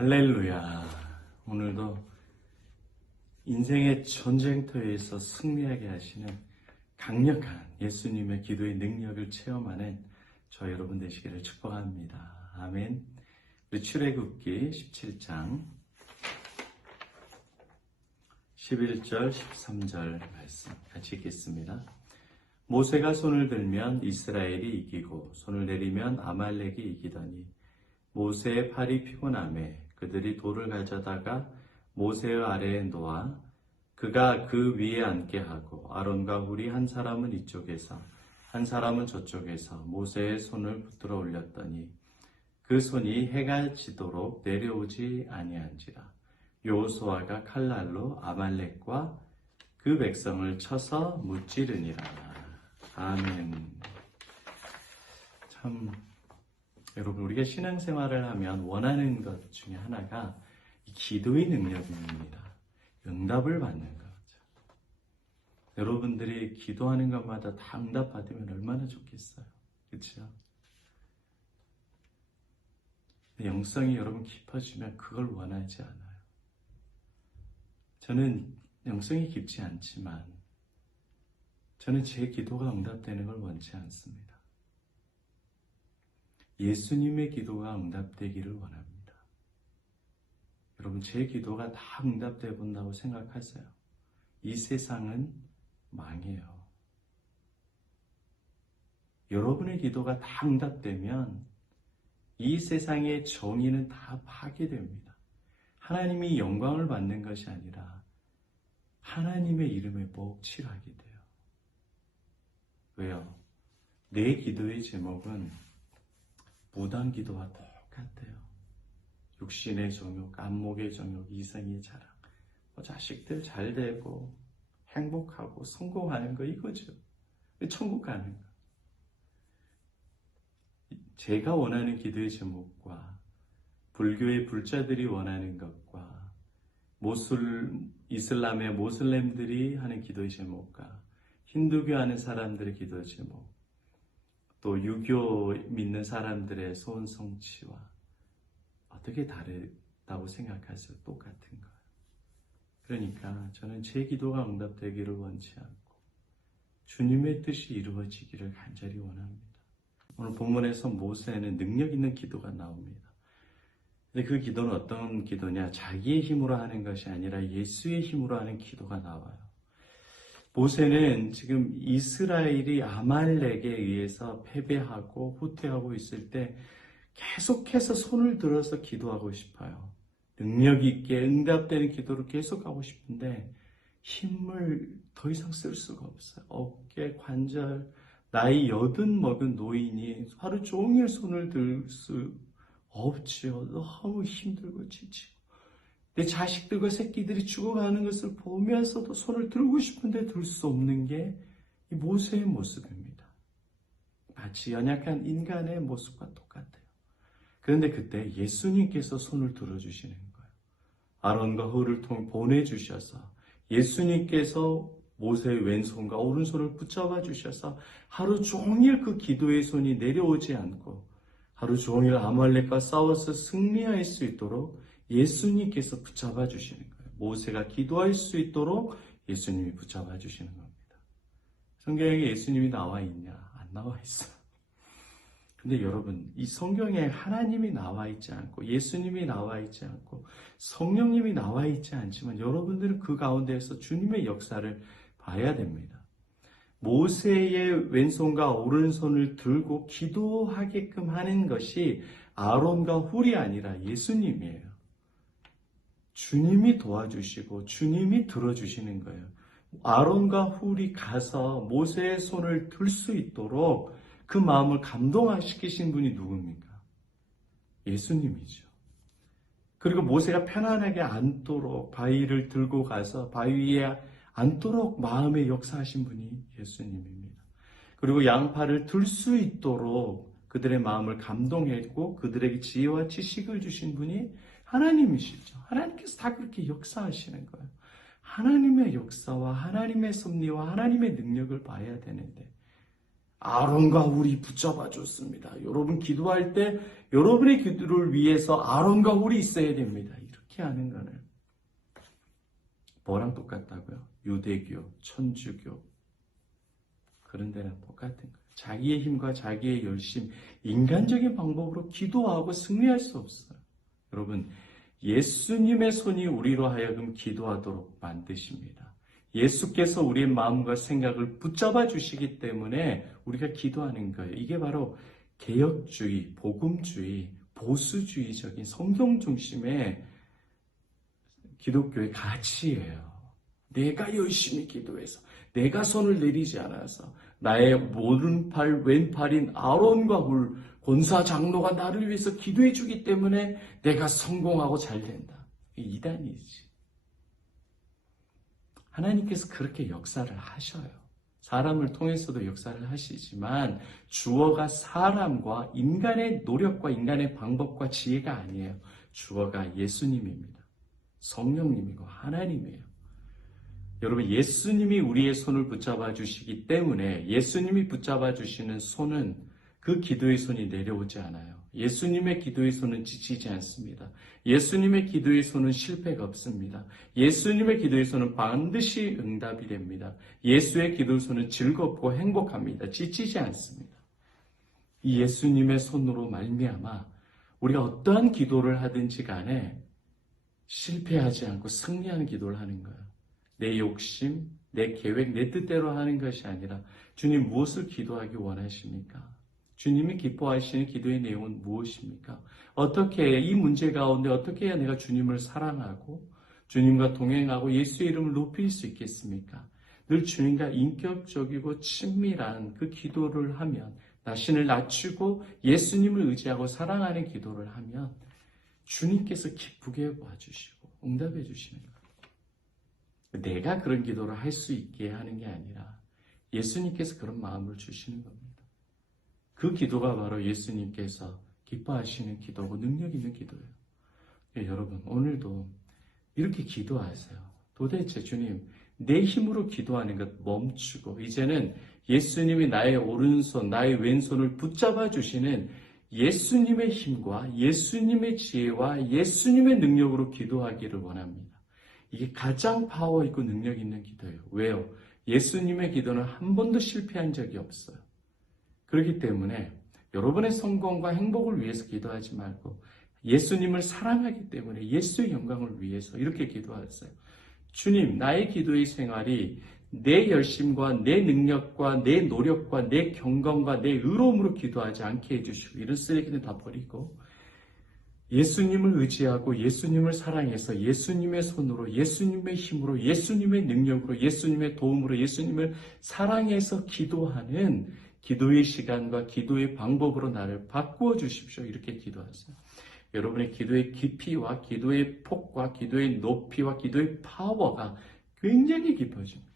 할렐루야. 오늘도 인생의 전쟁터에서 승리하게 하시는 강력한 예수님의 기도의 능력을 체험하는 저 여러분 되시기를 축복합니다. 아멘. 우리 출애굽기 17장 11절 13절 말씀 같이 읽겠습니다. 모세가 손을 들면 이스라엘이 이기고 손을 내리면 아말렉이 이기더니 모세의 팔이 피곤하매 그들이 돌을 가져다가 모세의 아래에 놓아 그가 그 위에 앉게 하고 아론과 훌이 한 사람은 이쪽에서 한 사람은 저쪽에서 모세의 손을 붙들어 올렸더니 그 손이 해가 지도록 내려오지 아니한지라. 여호수아가 칼날로 아말렉과 그 백성을 쳐서 무찌르니라. 아멘. 참 여러분, 우리가 신앙생활을 하면 원하는 것 중에 하나가 이 기도의 능력입니다. 응답을 받는 거죠. 여러분들이 기도하는 것마다 다 응답받으면 얼마나 좋겠어요. 그렇죠? 영성이 여러분 깊어지면 그걸 원하지 않아요. 저는 영성이 깊지 않지만 저는 제 기도가 응답되는 걸 원치 않습니다. 예수님의 기도가 응답되기를 원합니다. 여러분, 제 기도가 다 응답되어 본다고 생각하세요. 이 세상은 망해요. 여러분의 기도가 다 응답되면 이 세상의 정의는 다 파괴됩니다. 하나님이 영광을 받는 것이 아니라 하나님의 이름에 목칠하게 돼요. 왜요? 내 기도의 제목은 무당 기도와 똑같아요. 육신의 정욕, 안목의 정욕, 이성의 자랑, 자식들 잘 되고 행복하고 성공하는 거 이거죠. 천국 가는 거. 제가 원하는 기도의 제목과 불교의 불자들이 원하는 것과 이슬람의 모슬렘들이 하는 기도의 제목과 힌두교 하는 사람들의 기도의 제목, 또 유교 믿는 사람들의 소원 성취와 어떻게 다르다고 생각하세요? 똑같은 거예요. 그러니까 저는 제 기도가 응답되기를 원치 않고 주님의 뜻이 이루어지기를 간절히 원합니다. 오늘 본문에서 모세는 능력 있는 기도가 나옵니다. 근데 그 기도는 어떤 기도냐? 자기의 힘으로 하는 것이 아니라 예수의 힘으로 하는 기도가 나와요. 모세는 지금 이스라엘이 아말렉에 의해서 패배하고 후퇴하고 있을 때 계속해서 손을 들어서 기도하고 싶어요. 능력 있게 응답되는 기도를 계속하고 싶은데 힘을 더 이상 쓸 수가 없어요. 어깨, 관절, 나이 80 먹은 노인이 하루 종일 손을 들 수 없지요. 너무 힘들고 지치고. 내 자식들과 새끼들이 죽어가는 것을 보면서도 손을 들고 싶은데 들 수 없는 게 이 모세의 모습입니다. 마치 연약한 인간의 모습과 똑같아요. 그런데 그때 예수님께서 손을 들어주시는 거예요. 아론과 훌을 통해 보내주셔서 예수님께서 모세의 왼손과 오른손을 붙잡아 주셔서 하루 종일 그 기도의 손이 내려오지 않고 하루 종일 아말렉과 싸워서 승리할 수 있도록 예수님께서 붙잡아 주시는 거예요. 모세가 기도할 수 있도록 예수님이 붙잡아 주시는 겁니다. 성경에 예수님이 나와 있냐? 안 나와 있어요. 근데 여러분, 이 성경에 하나님이 나와 있지 않고 예수님이 나와 있지 않고 성령님이 나와 있지 않지만 여러분들은 그 가운데에서 주님의 역사를 봐야 됩니다. 모세의 왼손과 오른손을 들고 기도하게끔 하는 것이 아론과 훌이 아니라 예수님이에요. 주님이 도와주시고 주님이 들어주시는 거예요. 아론과 훌이 가서 모세의 손을 들 수 있도록 그 마음을 감동시키신 분이 누굽니까? 예수님이죠. 그리고 모세가 편안하게 앉도록 바위를 들고 가서 바위 위에 앉도록 마음에 역사하신 분이 예수님입니다. 그리고 양팔을 들 수 있도록 그들의 마음을 감동했고 그들에게 지혜와 지식을 주신 분이 하나님이시죠. 하나님께서 다 그렇게 역사하시는 거예요. 하나님의 역사와 하나님의 섭리와 하나님의 능력을 봐야 되는데 아론과 홀이 붙잡아 줬습니다. 여러분 기도할 때 여러분의 기도를 위해서 아론과 홀이 있어야 됩니다. 이렇게 하는 거는 뭐랑 똑같다고요? 유대교, 천주교 그런 데는 똑같은 거예요. 자기의 힘과 자기의 열심, 인간적인 방법으로 기도하고 승리할 수 없어요. 여러분, 예수님의 손이 우리로 하여금 기도하도록 만드십니다. 예수께서 우리의 마음과 생각을 붙잡아 주시기 때문에 우리가 기도하는 거예요. 이게 바로 개혁주의, 복음주의, 보수주의적인 성경 중심의 기독교의 가치예요. 내가 열심히 기도해서, 내가 손을 내리지 않아서, 나의 오른팔, 왼팔인 아론과 홀, 권사 장로가 나를 위해서 기도해 주기 때문에 내가 성공하고 잘 된다. 이게 이단이지. 하나님께서 그렇게 역사를 하셔요. 사람을 통해서도 역사를 하시지만 주어가 사람과 인간의 노력과 인간의 방법과 지혜가 아니에요. 주어가 예수님입니다. 성령님이고 하나님이에요. 여러분, 예수님이 우리의 손을 붙잡아 주시기 때문에 예수님이 붙잡아 주시는 손은 그 기도의 손이 내려오지 않아요. 예수님의 기도의 손은 지치지 않습니다. 예수님의 기도의 손은 실패가 없습니다. 예수님의 기도의 손은 반드시 응답이 됩니다. 예수의 기도의 손은 즐겁고 행복합니다. 지치지 않습니다. 이 예수님의 손으로 말미암아 우리가 어떠한 기도를 하든지 간에 실패하지 않고 승리하는 기도를 하는 거예요. 내 욕심, 내 계획, 내 뜻대로 하는 것이 아니라 주님 무엇을 기도하기 원하십니까? 주님이 기뻐하시는 기도의 내용은 무엇입니까? 어떻게 이 문제 가운데 어떻게 해야 내가 주님을 사랑하고 주님과 동행하고 예수의 이름을 높일 수 있겠습니까? 늘 주님과 인격적이고 친밀한 그 기도를 하면 자신을 낮추고 예수님을 의지하고 사랑하는 기도를 하면 주님께서 기쁘게 봐주시고 응답해 주시는 거예요. 내가 그런 기도를 할 수 있게 하는 게 아니라 예수님께서 그런 마음을 주시는 겁니다. 그 기도가 바로 예수님께서 기뻐하시는 기도고 능력 있는 기도예요. 여러분, 오늘도 이렇게 기도하세요. 도대체 주님, 내 힘으로 기도하는 것 멈추고 이제는 예수님이 나의 오른손, 나의 왼손을 붙잡아 주시는 예수님의 힘과 예수님의 지혜와 예수님의 능력으로 기도하기를 원합니다. 이게 가장 파워 있고 능력 있는 기도예요. 왜요? 예수님의 기도는 한 번도 실패한 적이 없어요. 그렇기 때문에 여러분의 성공과 행복을 위해서 기도하지 말고 예수님을 사랑하기 때문에 예수의 영광을 위해서 이렇게 기도하세요. 주님, 나의 기도의 생활이 내 열심과 내 능력과 내 노력과 내 경건과 내 의로움으로 기도하지 않게 해주시고 이런 쓰레기는 다 버리고 예수님을 의지하고 예수님을 사랑해서 예수님의 손으로 예수님의 힘으로 예수님의 능력으로 예수님의 도움으로 예수님을 사랑해서 기도하는 기도의 시간과 기도의 방법으로 나를 바꾸어 주십시오. 이렇게 기도하세요. 여러분의 기도의 깊이와 기도의 폭과 기도의 높이와 기도의 파워가 굉장히 깊어집니다.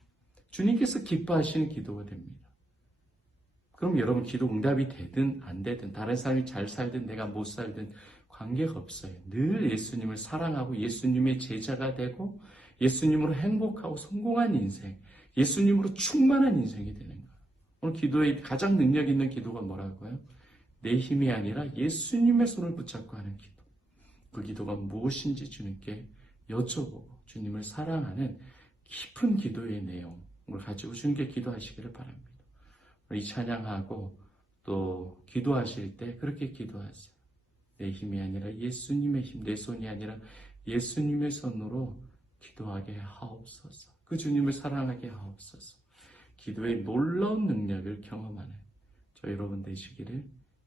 주님께서 기뻐하시는 기도가 됩니다. 그럼 여러분 기도 응답이 되든 안 되든 다른 사람이 잘 살든 내가 못 살든 관계가 없어요. 늘 예수님을 사랑하고 예수님의 제자가 되고 예수님으로 행복하고 성공한 인생, 예수님으로 충만한 인생이 되는 거예요. 오늘 기도의 가장 능력 있는 기도가 뭐라고요? 내 힘이 아니라 예수님의 손을 붙잡고 하는 기도. 그 기도가 무엇인지 주님께 여쭤보고 주님을 사랑하는 깊은 기도의 내용을 가지고 주님께 기도하시기를 바랍니다. 우리 찬양하고 또 기도하실 때 그렇게 기도하세요. 내 힘이 아니라 예수님의 힘, 내 손이 아니라 예수님의 손으로 기도하게 하옵소서. 그 주님을 사랑하게 하옵소서. 기도의 놀라운 능력을 경험하는 저 여러분 되시기를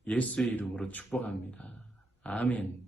예수의 이름으로 축복합니다. 아멘.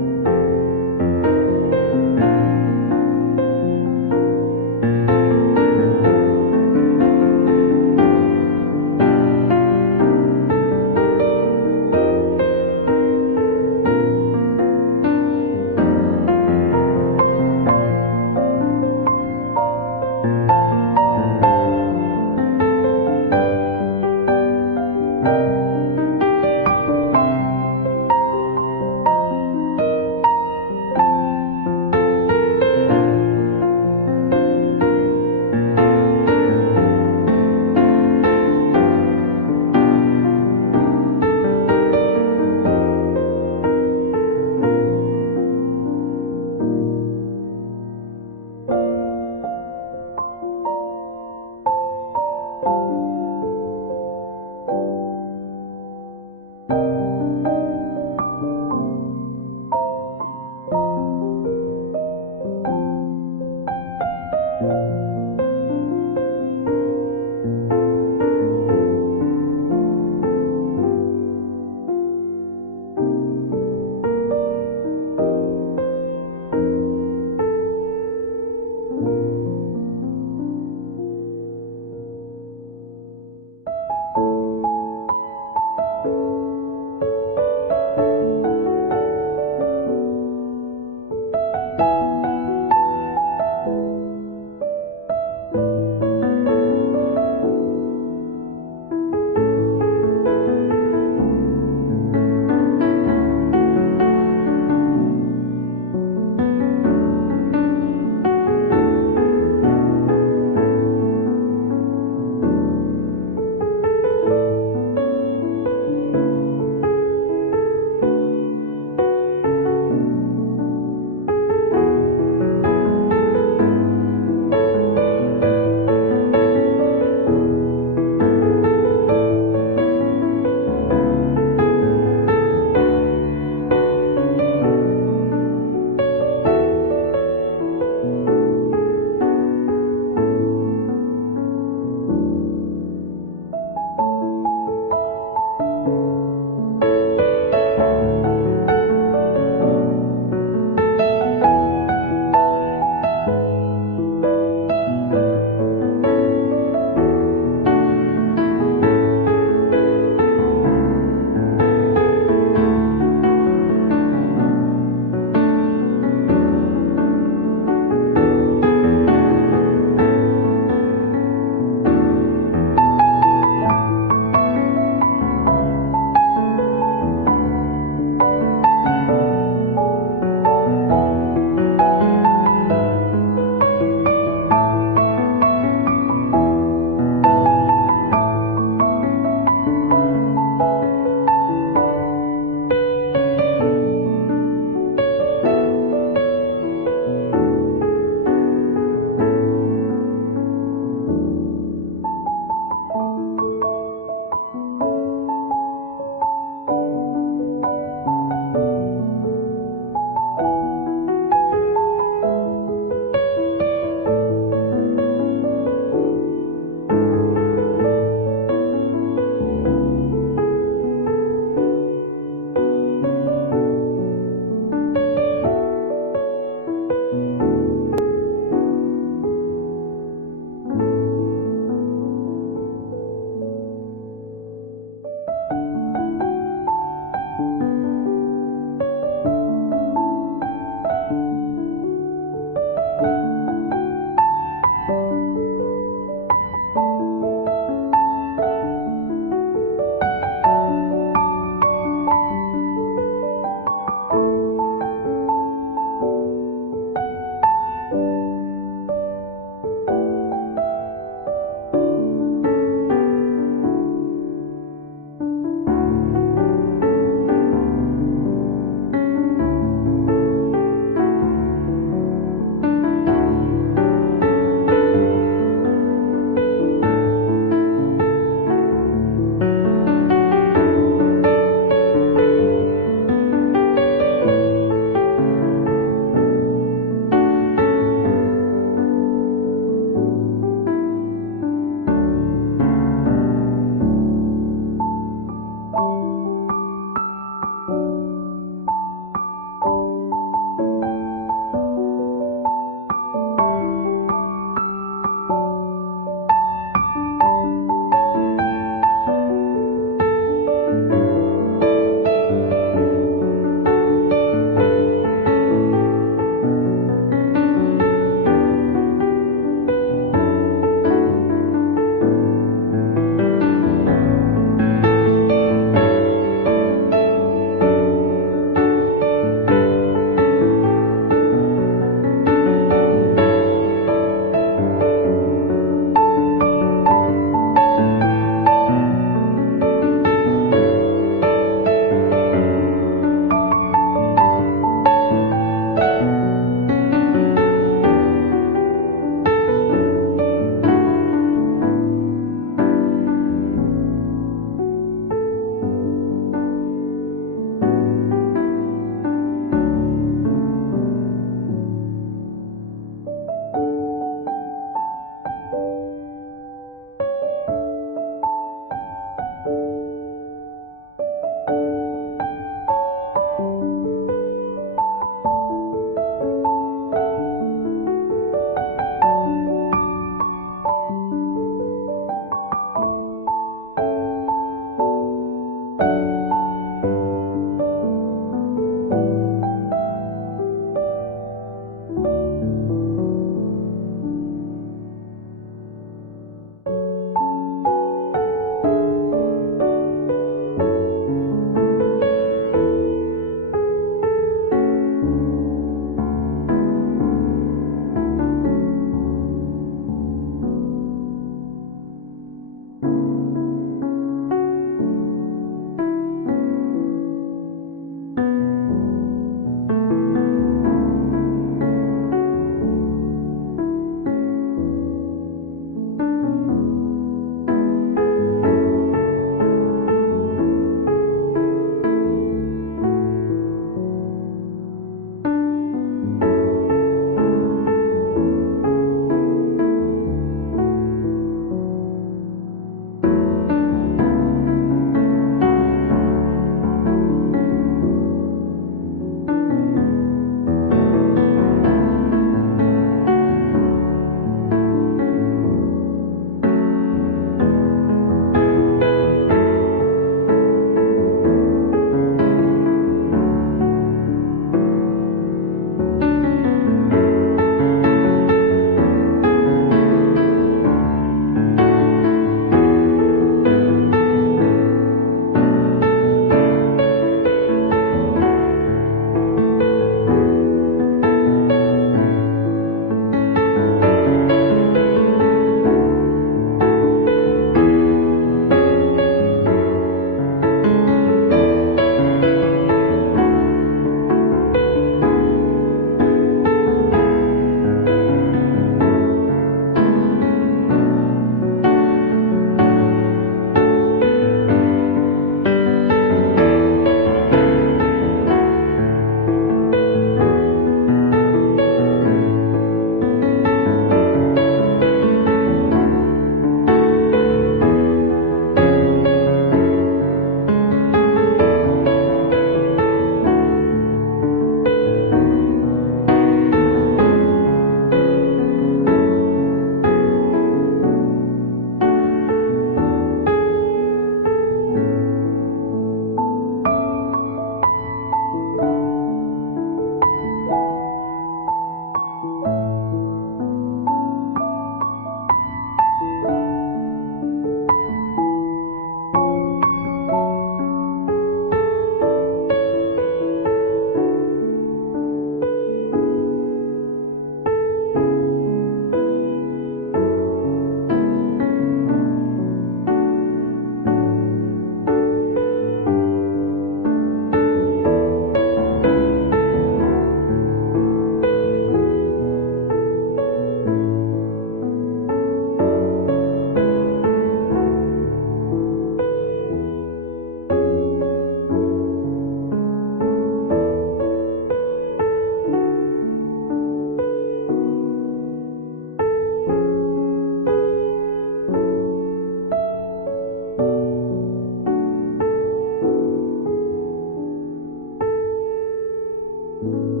주